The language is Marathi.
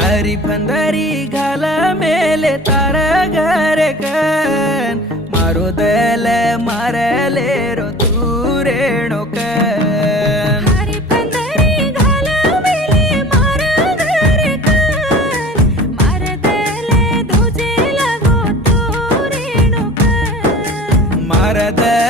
हरिफंदरी घाल मेले तार घरे कन मारुदल मारले रो तू रेणुकन हरिफंदरी घाल मेले मार घरे कन मारदले तुझे लगो तू रेणुकन मारदल